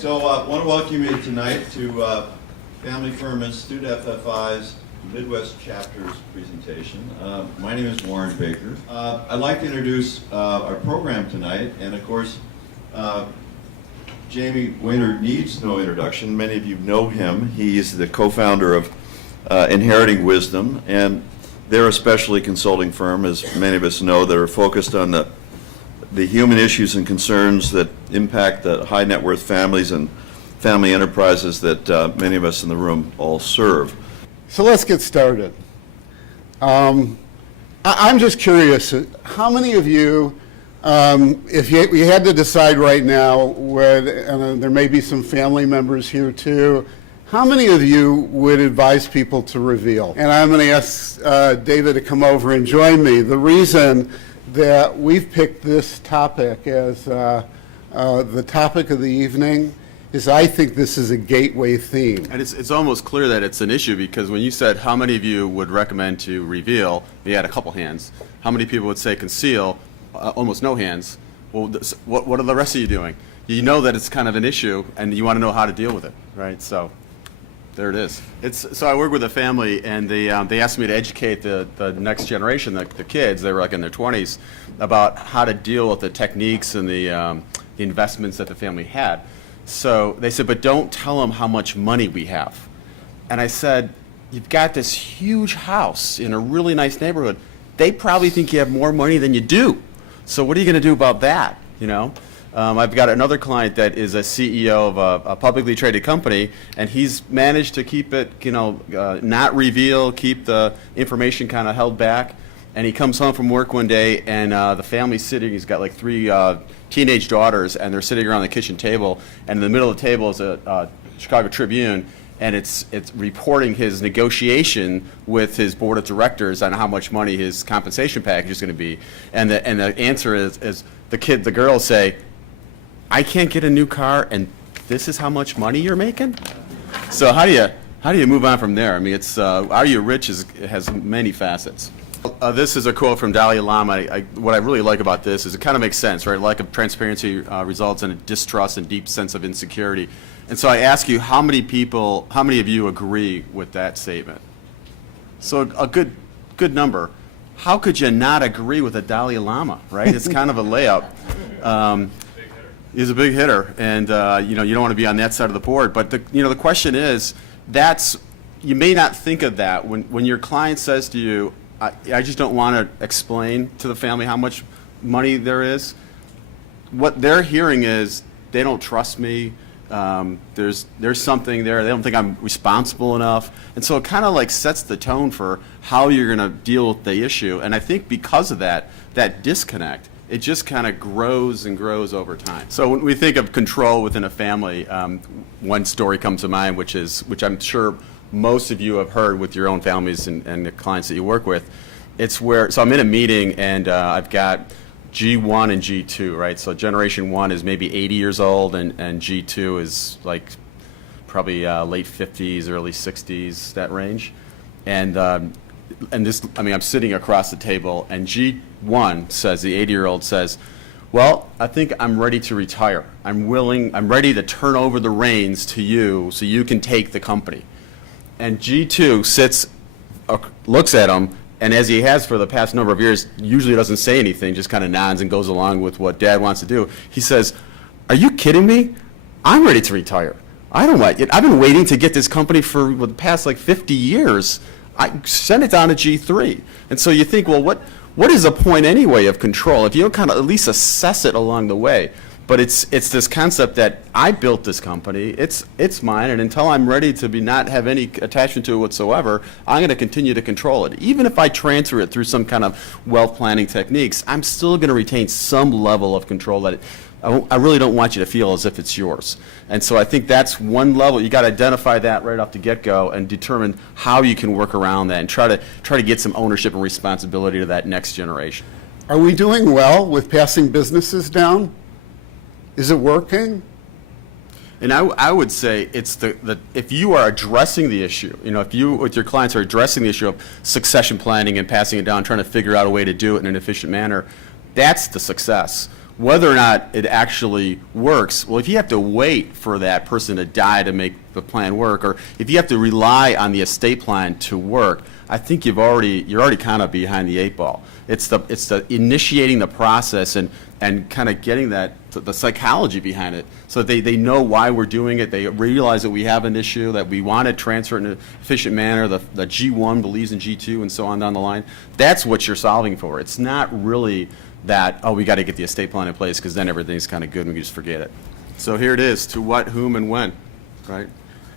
So I want to welcome you tonight to Family Firm Institute, FFI's Midwest Chapters presentation. My name is Warren Baker. I'd like to introduce our program tonight, and of course, Jamie Weiner needs no introduction. Many of you know him. He's the co-founder of Inheriting Wisdom, and they're a specialty consulting firm, as many of us know, that are focused on the human issues and concerns that impact the high net worth families and family enterprises that many of us in the room all serve. So let's get started. I'm just curious, how many of you, if you had to decide right now, and there may be some family members here too, how many of you would advise people to reveal? And I'm going to ask David to come over and join me. The reason that we've picked this topic as the topic of the evening is I think this is a gateway theme. And it's almost clear that it's an issue, because when you said how many of you would recommend to reveal, you had a couple hands. How many people would say conceal? Almost no hands. Well, what are the rest of you doing? You know that it's kind of an issue, and you want to know how to deal with it, right? So there it is. So I work with a family, and they asked me to educate the next generation, the kids. They were like in their 20s, about how to deal with the techniques and the investments that the family had. So they said, but don't tell them how much money we have. And I said, you've got this huge house in a really nice neighborhood. They probably think you have more money than you do. So what are you going to do about that? You know, I've got another client that is a CEO of a publicly traded company, and he's managed to keep it, not reveal, keep the information kind of held back. And he comes home from work one day, and the family's sitting. He's got like 3 teenage daughters, and they're sitting around the kitchen table. And in the middle of the table is a Chicago Tribune, and it's reporting his negotiation with his board of directors on how much money his compensation package is going to be. And the answer is the girls say, "I can't get a new car, and this is how much money you're making." So how do you move on from there? I mean, it's Are You Rich has many facets. This is a quote from Dalai Lama. What I really like about this is it kind of makes sense, right? Lack of transparency results in a distrust and deep sense of insecurity. And so I ask you, how many of you agree with that statement? So a good number. How could you not agree with the Dalai Lama, right? It's kind of a layup. He's a big hitter, and you don't want to be on that side of the board. But the question is, you may not think of that when your client says to you, I just don't want to explain to the family how much money there is. What they're hearing is, they don't trust me. There's something there. They don't think I'm responsible enough. And so it kind of like sets the tone for how you're going to deal with the issue. And I think because of that disconnect, it just kind of grows and grows over time. So when we think of control within a family, one story comes to mind, which I'm sure most of you have heard with your own families and the clients that you work with. So I'm in a meeting, and I've got G1 and G2, right? So generation 1 is maybe 80 years old, and G2 is like probably late 50s, early 60s, that range. And I'm sitting across the table, and G1 says, the 80-year-old says, well, I think I'm ready to retire. I'm ready to turn over the reins to you so you can take the company. And G2 sits, looks at him, and as he has for the past number of years, usually doesn't say anything, just kind of nods and goes along with what Dad wants to do. He says, are you kidding me? I'm ready to retire. I've been waiting to get this company for the past like 50 years. I sent it down to G3. And so you think, well, what is the point anyway of control if you don't kind of at least assess it along the way? But it's this concept that I built this company, it's mine, and until I'm ready to not have any attachment to it whatsoever, I'm going to continue to control it. Even if I transfer it through some kind of wealth planning techniques, I'm still going to retain some level of control that I really don't want you to feel as if it's yours. And so I think that's one level. You got to identify that right off the get-go and determine how you can work around that and try to get some ownership and responsibility to that next generation. Are we doing well with passing businesses down? Is it working? And I would say it's if you are addressing the issue, if you with your clients are addressing the issue of succession planning and passing it down, trying to figure out a way to do it in an efficient manner, that's the success. Whether or not it actually works, well, if you have to wait for that person to die to make the plan work, or if you have to rely on the estate plan to work, I think you're already kind of behind the eight ball. It's the initiating the process and kind of getting the psychology behind it, so they know why we're doing it. They realize that we have an issue, that we want to transfer it in an efficient manner. The G1 believes in G2, and so on down the line. That's what you're solving for. It's not really that, oh, we got to get the estate plan in place because then everything's kind of good and we can just forget it. So here it is: to what, whom, and when, right?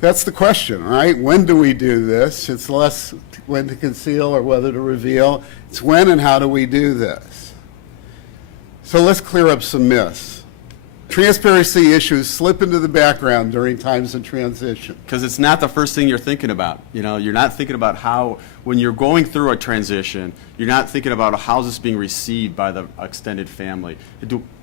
That's the question, right? When do we do this? It's less when to conceal or whether to reveal. It's when and how do we do this? So let's clear up some myths. Transparency issues slip into the background during times of transition. Because it's not the first thing you're thinking about. You know, you're not thinking about how, when you're going through a transition, you're not thinking about how is this being received by the extended family.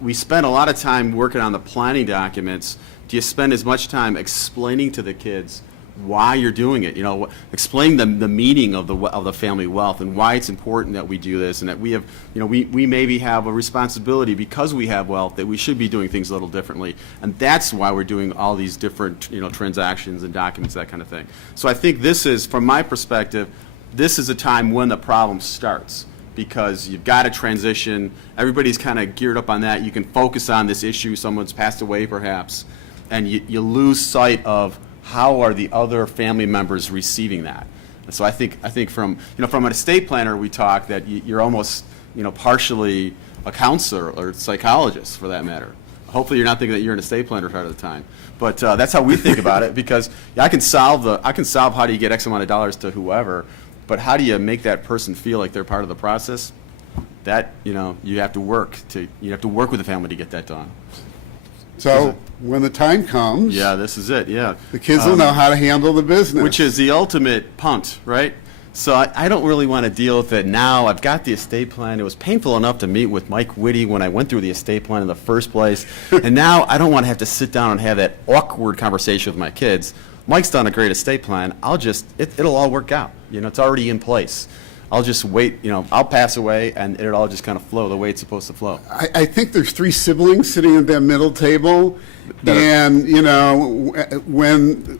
We spend a lot of time working on the planning documents. Do you spend as much time explaining to the kids why you're doing it? You know, explain the meaning of the family wealth and why it's important that we do this, and that we have, you know, we maybe have a responsibility because we have wealth that we should be doing things a little differently, and that's why we're doing all these different, you know, transactions and documents, that kind of thing. So I think this is, from my perspective, this is a time when the problem starts, because you've got a transition, everybody's kind of geared up on that. You can focus on this issue, someone's passed away perhaps, and you lose sight of how are the other family members receiving that. And so I think from, you know, from an estate planner, we talk that you're almost, you know, partially a counselor or psychologist for that matter. Hopefully you're not thinking that you're an estate planner part of the time, but that's how we think about it, because I can solve how do you get X amount of dollars to whoever, but how do you make that person feel like they're part of the process? That, you know, you have to work with the family to get that done. So when the time comes, yeah, this is it. Yeah, the kids will know how to handle the business. Which is the ultimate punt, right? So I don't really want to deal with it now. I've got the estate plan. It was painful enough to meet with Mike Whitty when I went through the estate plan in the first place. And now I don't want to have to sit down and have that awkward conversation with my kids. Mike's done a great estate plan. It'll all work out. You know, it's already in place. I'll just wait, you know, I'll pass away and it'll all just kind of flow the way it's supposed to flow. I think there's 3 siblings sitting at that middle table, and, you know, when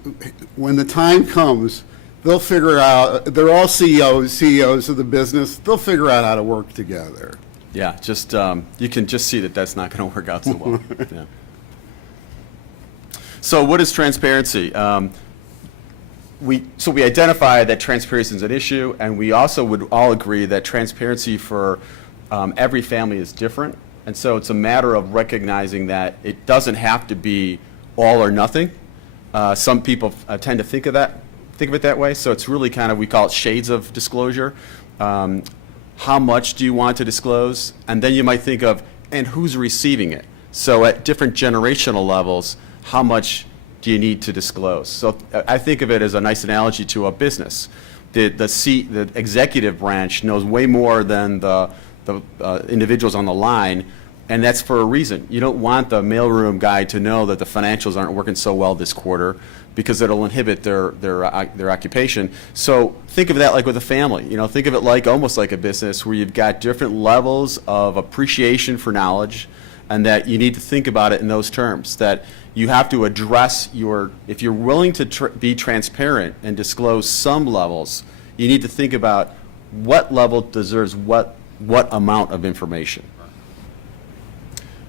the time comes, they'll figure out, they're all CEOs of the business, they'll figure out how to work together. Yeah, just, you can just see that that's not going to work out so well. Yeah. So what is transparency? We identify that transparency is an issue, and we also would all agree that transparency for every family is different. And so it's a matter of recognizing that it doesn't have to be all or nothing. Some people tend to think of it that way. So it's really kind of, we call it shades of disclosure. How much do you want to disclose? And then you might think of, and who's receiving it? So at different generational levels, how much do you need to disclose? So I think of it as a nice analogy to a business. The executive branch knows way more than the individuals on the line, and that's for a reason. You don't want the mailroom guy to know that the financials aren't working so well this quarter, because it'll inhibit their occupation. So think of that like with a family. You know, think of it like almost like a business where you've got different levels of appreciation for knowledge, and that you need to think about it in those terms, that you have to address if you're willing to be transparent and disclose some levels, you need to think about what level deserves what amount of information.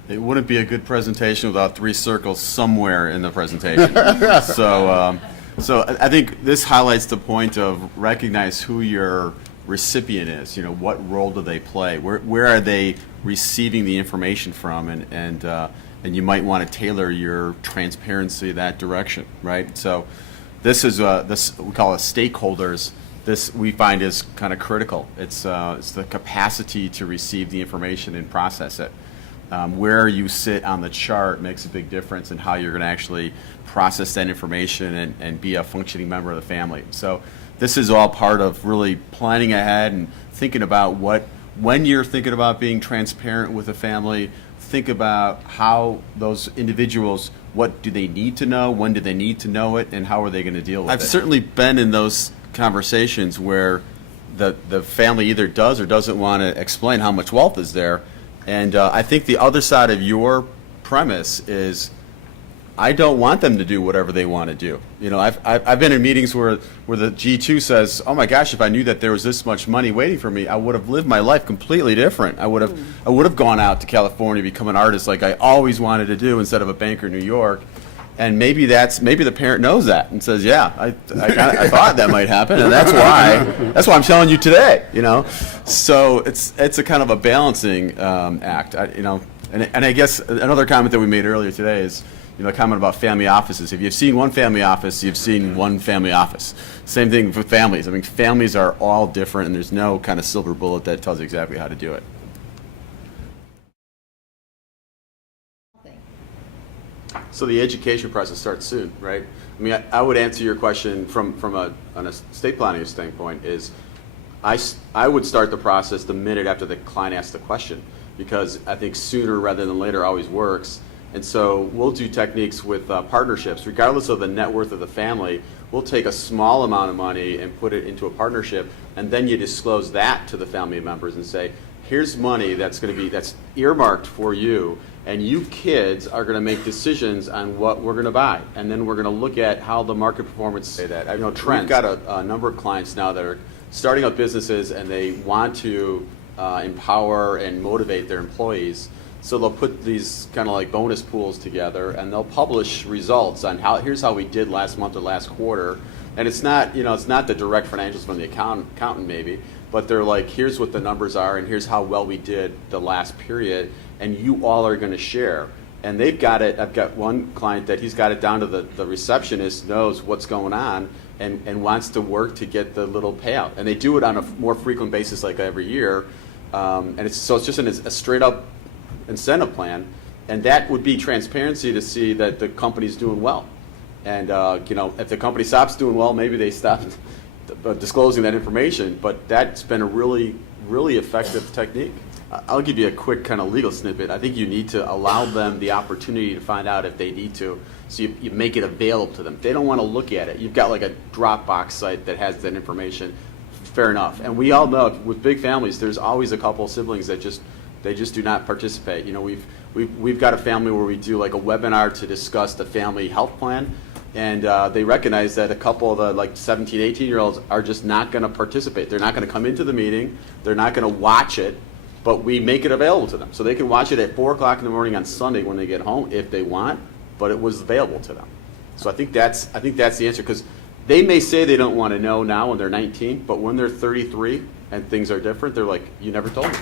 It wouldn't be a good presentation without 3 circles somewhere in the presentation. So I think this highlights the point of recognize who your recipient is. You know, what role do they play? Where are they receiving the information from? And you might want to tailor your transparency that direction, right? So this is this we call it stakeholders. This we find is kind of critical. It's the capacity to receive the information and process it. Where you sit on the chart makes a big difference in how you're going to actually process that information and be a functioning member of the family. So this is all part of really planning ahead and thinking about when you're thinking about being transparent with a family, think about how those individuals, what do they need to know, when do they need to know it, and how are they going to deal with it. I've certainly been in those conversations where the family either does or doesn't want to explain how much wealth is there, And I think the other side of your premise is I don't want them to do whatever they want to do. You know, I've been in meetings where the G2 says, oh my gosh, if I knew that there was this much money waiting for me, I would have lived my life completely different. I would have gone out to California, become an artist like I always wanted to do instead of a banker in New York. And maybe the parent knows that and says, yeah, I thought that might happen, and that's why I'm telling you today. You know, so it's a kind of a balancing act. And I guess another comment that we made earlier today is, you know, a comment about family offices. If you've seen one family office, you've seen one family office. Same thing with families. I mean, families are all different, and there's no kind of silver bullet that tells you exactly how to do it. So the education process starts soon, right? I mean, I would answer your question from an estate planning standpoint is I would start the process the minute after the client asks the question, because I think sooner rather than later always works. And so we'll do techniques with partnerships. Regardless of the net worth of the family, we'll take a small amount of money and put it into a partnership, and then you disclose that to the family members and say, here's money that's earmarked for you, and you kids are going to make decisions on what we're going to buy, and then we're going to look at how the market performance say that. I know trends. We've got a number of clients now that are starting up businesses, and they want to empower and motivate their employees. So they'll put these kind of like bonus pools together, and they'll publish results on here's how we did last month or last quarter. And it's not the direct financials from the accountant maybe, but they're like, here's what the numbers are, and here's how well we did the last period, and you all are going to share. And they've got it. I've got one client that he's got it down to the receptionist knows what's going on and wants to work to get the little payout. And they do it on a more frequent basis, like every year. And it's just a straight up incentive plan, and that would be transparency to see that the company's doing well. And if the company stops doing well, maybe they stop disclosing that information. But that's been a really, really effective technique. I'll give you a quick kind of legal snippet. I think you need to allow them the opportunity to find out if they need to. So you make it available to them. If they don't want to look at it, you've got like a Dropbox site that has that information. Fair enough. And we all know with big families, there's always a couple of siblings that just do not participate. You know, we've got a family where we do like a webinar to discuss the family health plan, and they recognize that a couple of the like 17, 18-year-olds are just not going to participate. They're not going to come into the meeting. They're not going to watch it, but we make it available to them. So they can watch it at 4 o'clock in the morning on Sunday when they get home if they want, but it was available to them. So I think that's the answer, because they may say they don't want to know now when they're 19, but when they're 33 and things are different, they're like, you never told me.